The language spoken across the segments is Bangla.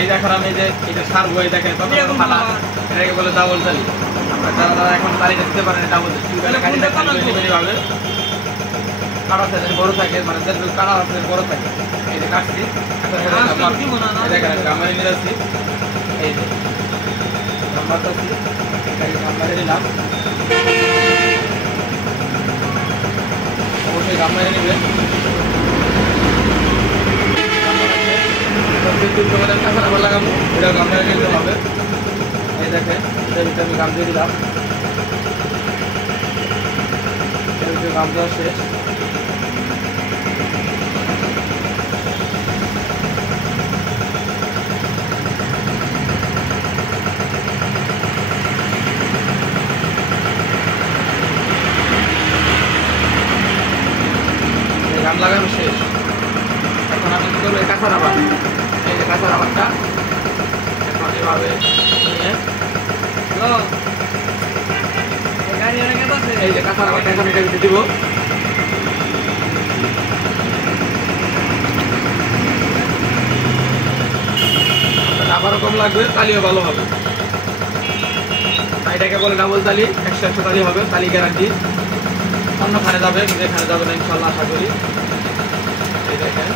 এই দেখেন আমি যে এটা সারবো, এই দেখেন কত ফাটা, এটাকে বলে ডাবল তালি। যারা এখন তালিটা দিতে পারেন ডাবল ভাবে কাটা সাইজের বড় থাকে, মানে কাটা আছে বড় থাকে। এই যে কাটছি, দেখেন গামলায় নিয়ে যাচ্ছি, এই যে গামলাচ্ছি, গামলায় নিলাম। অবশ্যই গামলায় নেবেন। কাঁচা রাবার লাগাবো, এটা গামলায় নিতে হবে। এই দেখেন আমি গাম দিয়ে দিলাম, গাম দেওয়া শেষ। গাম লাগানো শেষ। এখন আমি কি করবো, কাঁচা রাবার, এই যে কাঁচা রাবারটা এখন এভাবে নিয়ে এই যে কাঁচা রাবারটা এখন এটা দিতে দিব। রাবারও কম লাগবে, তালিও ভালো হবে। এটাকে বলে ডাবল তালি, 100 তালি হবে, তালি গ্যারান্টি। অন্যখানে যাবে কিন্তু এখানে যাবে না ইনশাল্লাহ, আশা করি। এই দেখেন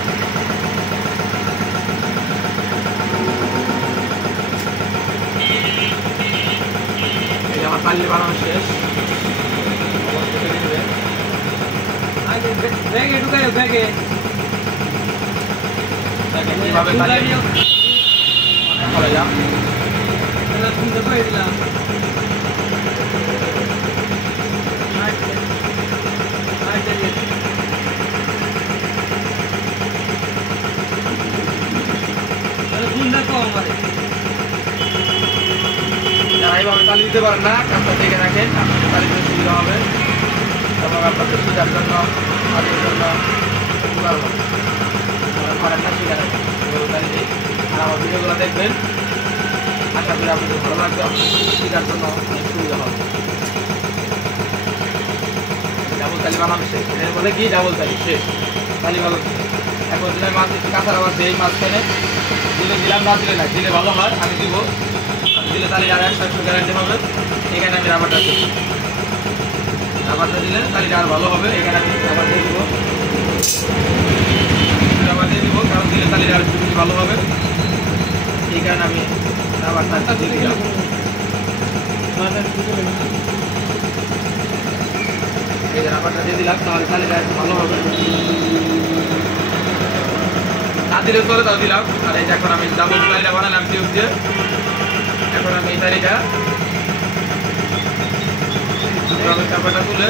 এই আমার তালি বানানো শেষ। ব্যাগে ঢুকাই, ব্যাগে দেখেন কিভাবে তালি করে যাও। দিলাম যারা এইভাবে তালি দিতে পারেন না, কাজটা দেখে রাখেন, আপনাদের তালি দিতে সুবিধা হবে এবং আপনাদের সুবিধার জন্য, কাজের জন্য উপকার হবে। করেন না, শিখে রাখেন তালি দিই। আর আমার ভিডিওগুলো দেখবেন, আশা করি আপনাদের ভালো লাগবে, শিখার জন্য অনেক সুবিধা হবে। ডাবল তালি বানানো শেষ, এর বলে কি ডাবল তালি শেষ, তালি ভালো। এখন দিলে মাছ একটু কাঁচা রাবার দিই মাঝখানে, দিলে দিলাম, না দিলে না, দিলে ভালো হয়। আমি দিব, দিলে তালি আর 100 গ্যারান্টি হবে। এখানে আমি রাবারটা দিই, রাবারটা দিলে তালিটা আর ভালো হবে। এখানে আমি রাবার দিয়ে দিব, রাবার দিয়ে দিব, কারণ দিলে তালিটা আর বেশি ভালো হবে। এই কারণে আমি রাবারটা দিয়ে দিলাম। এই যে রাবারটা দিয়ে দিলাম, তাহলে তালিটা একটু ভালো হবে। না দিলে চলে, তাও দিলাম। আর এই যে এখন আমি ডাবল তালিটা বানালাম টিউব দিয়ে। এখন আমি এই তালিটা চাপাটা তুলে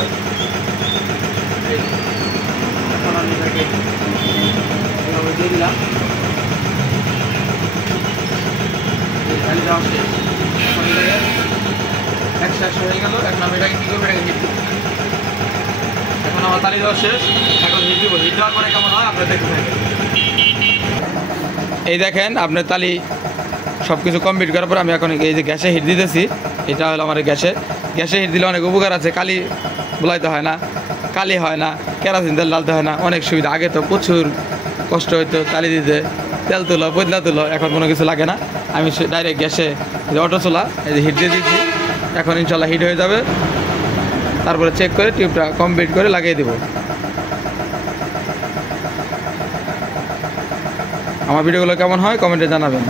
এখন আমি এটাকে এভাবে দিয়ে দিলাম। তালি দেওয়া শেষ। এখন এটাকে 100 হয়ে গেল। এখন আমি এটাকে কী করবো, এটাকে হিট দিব। এখন আমার তালি দেওয়া শেষ, এখন হিট দিব। হিট দেওয়ার পরে কেমন হয় আপনারা দেখতে থাকেন। এই দেখেন আপনার তালি সব কিছু কমপ্লিট করার পর আমি এখন এই যে গ্যাসে হিট দিতেছি। এটা হলো আমার গ্যাসে হিট দিলে অনেক উপকার আছে। কালি বুলাইতে হয় না, কালি হয় না, কেরাসিন তেল ডালতে হয় না, অনেক সুবিধা। আগে তো প্রচুর কষ্ট হইতো তালি দিতে, তেল তুলো, পয়দলা তুলো, এখন কোনো কিছু লাগে না। আমি ডাইরেক্ট গ্যাসে অটো চুলা এই যে হিট দিয়ে দিচ্ছি। এখন ইনশাল্লাহ হিট হয়ে যাবে, তারপরে চেক করে টিউবটা কমপ্লিট করে লাগিয়ে দেব। আমার ভিডিওগুলো কেমন হয় কমেন্টে জানাবেন।